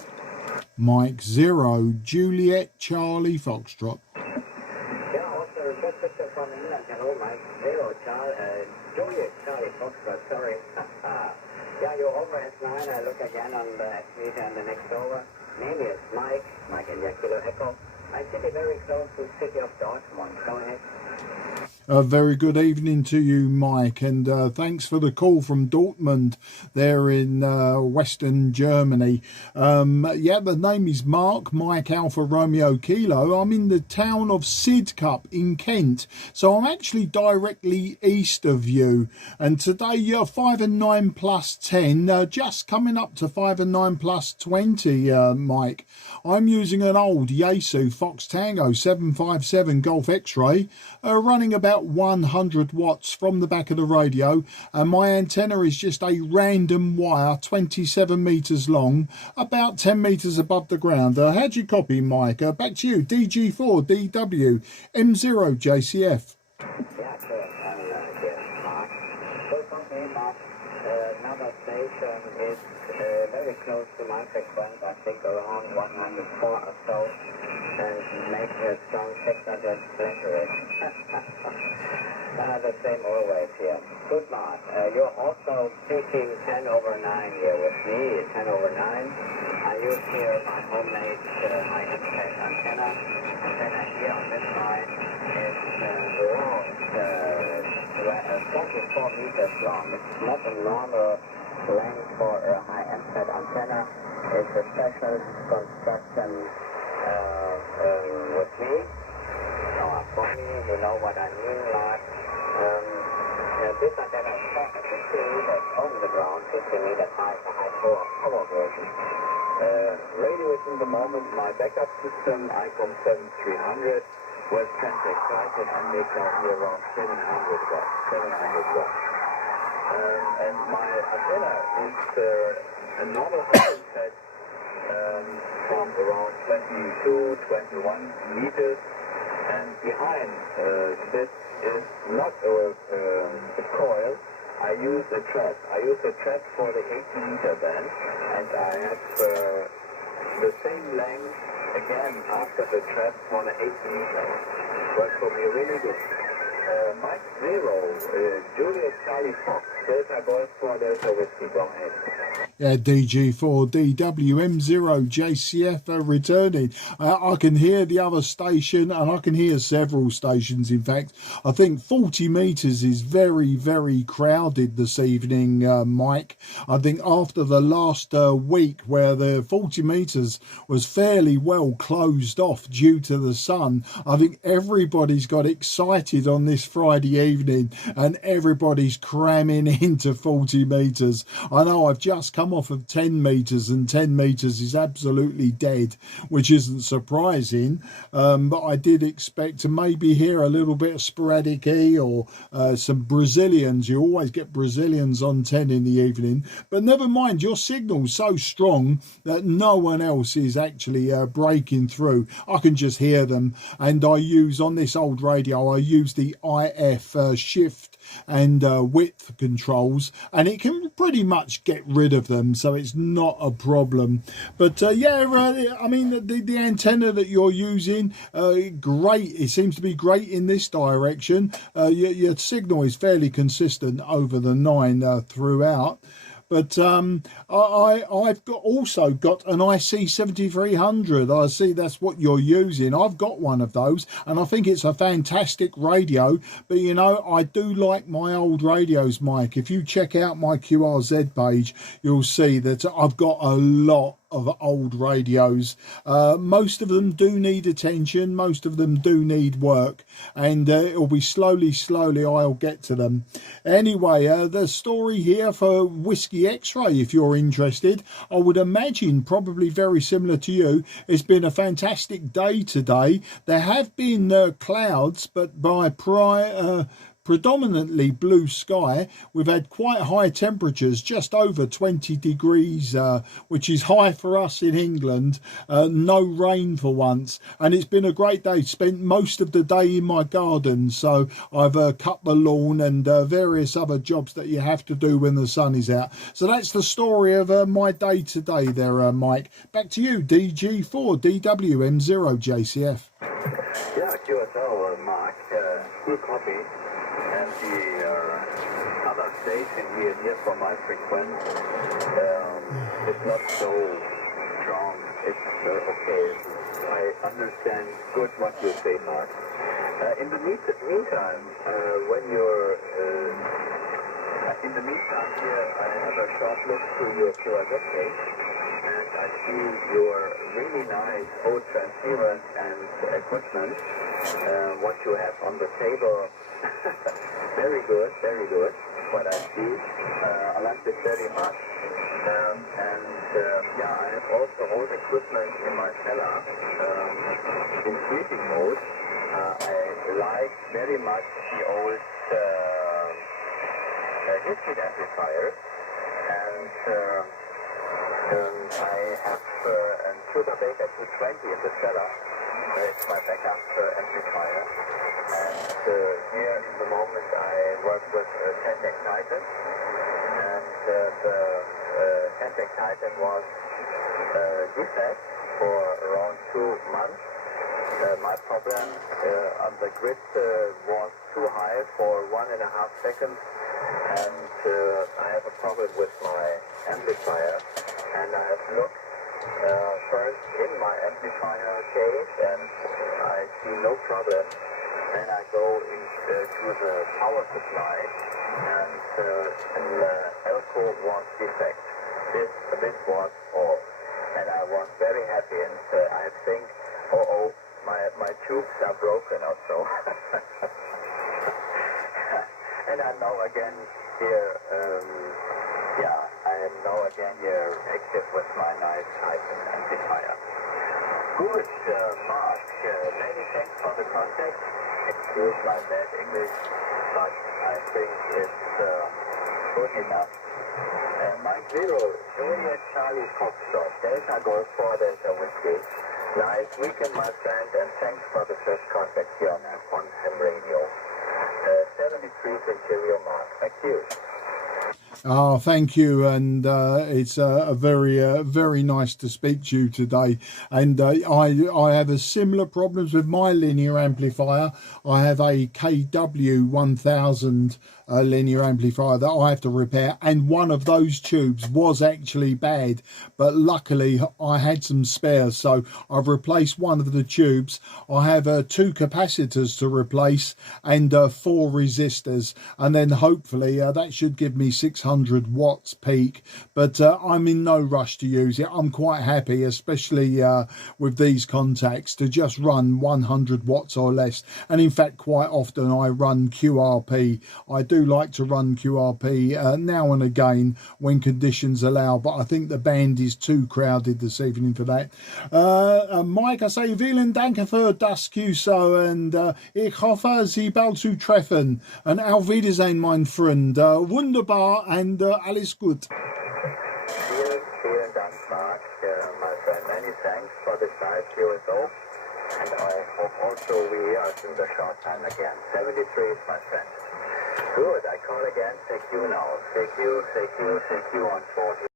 Foxtrot. Mike 0 Juliet Charlie Foxtrot. Yeah, also a good picture from England. Hello, Mike 0 Juliet Charlie Foxtrot, sorry. Yeah, you're over S9. I look again on the S-meter and the next over. Name is Mike and Kilo Echo. I'm sitting very close to the city of Dortmund. Go ahead. A very good evening to you, Mike, and thanks for the call from Dortmund there in Western Germany. Yeah, the name is Mike Alpha Romeo Kilo. I'm in the town of Sidcup in Kent, so I'm actually directly east of you. And today you're 5 and 9 plus 10, just coming up to 5 and 9 plus 20, Mike. I'm using an old Yaesu Fox Tango 757 Golf X-Ray, running about 100 watts from the back of the radio, and my antenna is just a random wire 27 meters long, about 10 meters above the ground. How'd you copy, Mike? Back to you. DG4 DW M0 JCF. Yeah, sure. Yes, Mark. So something about another station is very close to my frequency, I think around 104 or so, and making a strong signal just flickering. The same always here. Good, Mark. You're also speaking 10 over 9 here with me, 10 over 9. I use here my homemade high-end antenna. Antenna here on this side is around 24 meters long. It's not a normal length for a high-end antenna. It's a special construction with me. So for me, you know what I mean, Mark. This antenna is 15 meters over the ground, 15 meters high, the high power version. Radio is in the moment my backup system, ICOM 7300, was excited and makes out here around 700 watts. And my antenna is a normal set from around 22, 21 meters. And behind this is not a coil. I use a trap. I use a trap for the 80-meter band, and I have the same length again after the trap for the 80-meter. Works for me really good. Mike 0, Juliet Charlie Fox, Delta Golf 4 Delta Whiskey, go ahead. Yeah, DG4 DWM0 JCF returning. I can hear the other station, and I can hear several stations. In fact, I think 40 meters is very, very crowded this evening, Mike. I think after the last week where the 40 meters was fairly well closed off due to the sun, I think everybody's got excited on this Friday evening, and everybody's cramming into 40 meters. I know I've just come off of 10 meters, and 10 meters is absolutely dead, which isn't surprising, but I did expect to maybe hear a little bit of sporadic E or some Brazilians. You always get Brazilians on 10 in the evening, but never mind, your signal's so strong that no one else is actually breaking through. I can just hear them, and I use on this old radio, I use the IF shift and width controls, and it can pretty much get rid of them, so it's not a problem. But yeah, I mean the antenna that you're using, great. It seems to be great in this direction. Your signal is fairly consistent over the 9 throughout. But I've also got an IC 7300. I see that's what you're using. I've got one of those, and I think it's a fantastic radio. But, you know, I do like my old radios, Mike. If you check out my QRZ page, you'll see that I've got a lot of old radios. Most of them do need attention, most of them do need work, and it'll be slowly I'll get to them. Anyway, the story here for Whiskey X-Ray, if you're interested, I would imagine probably very similar to you. It's been a fantastic day today. There have been clouds, but by predominantly blue sky. We've had quite high temperatures, just over 20 degrees, which is high for us in England. No rain for once, and it's been a great day. Spent most of the day in my garden, so I've cut the lawn and various other jobs that you have to do when the sun is out. So that's the story of my day today there, Mike. Back to you, DG4DWM0JCF. Yeah, QSL, Mark, good copy. And the other station here near from my frequency is not so strong. It's okay. I understand good what you say, Mark. In the meantime, when you're in the meantime here, I have a short look through your web page, and I see your really nice old transceivers and equipment. What you have on the table, very good, what I see. I like this very much. Yeah, I have also old equipment in my cellar in sleeping mode. I like very much the old hit amplifiers, and I have a Sugar Baker 220 in the cellar. It's my backup amplifier, and here in the moment I work with Tentec Titan, and the Tentec Titan was defect for around 2 months. My problem on the grid was too high for 1.5 seconds, and I have a problem with my amplifier, and I have looked first in my amplifier case, and I see no problem. Then I go into the power supply, and the elco was defect. This was all, and I was very happy, and I think, my tubes are broken or so. And I know again here, I am now again here active with my nice Titan amplifier. Good, Mark, many thanks for the contact. Excuse my bad English, but I think it's good enough. Mike Zero, Juliet Charlie Foxtrot, Delta Golf 4 Delta Whiskey. Nice weekend, my friend, and thanks for the first contact here on Ham Radio. 73 Centurio Mark. Thank you. Oh, thank you, and it's very nice to speak to you today. And I have a similar problems with my linear amplifier. I have a KW1000 linear amplifier that I have to repair, and one of those tubes was actually bad, but luckily I had some spares, so I've replaced one of the tubes. I have 2 capacitors to replace and 4 resistors, and then hopefully that should give me 600 watts peak, but I'm in no rush to use it. I'm quite happy, especially with these contacts, to just run 100 watts or less, and in fact quite often I run QRP. I do like to run QRP now and again when conditions allow, but I think the band is too crowded this evening for that. Mike, I say vielen Dank für das QSO, and ich hoffe Sie bald zu treffen, and auf Wiedersehen, mein Freund. Wunderbar, and alles gut. Vielen Dank, Mark, my friend. Many thanks for this nice QSO, and I hope also we are in the short time again. 73 is my friend. Good, I call again. Thank you now. Thank you on 40.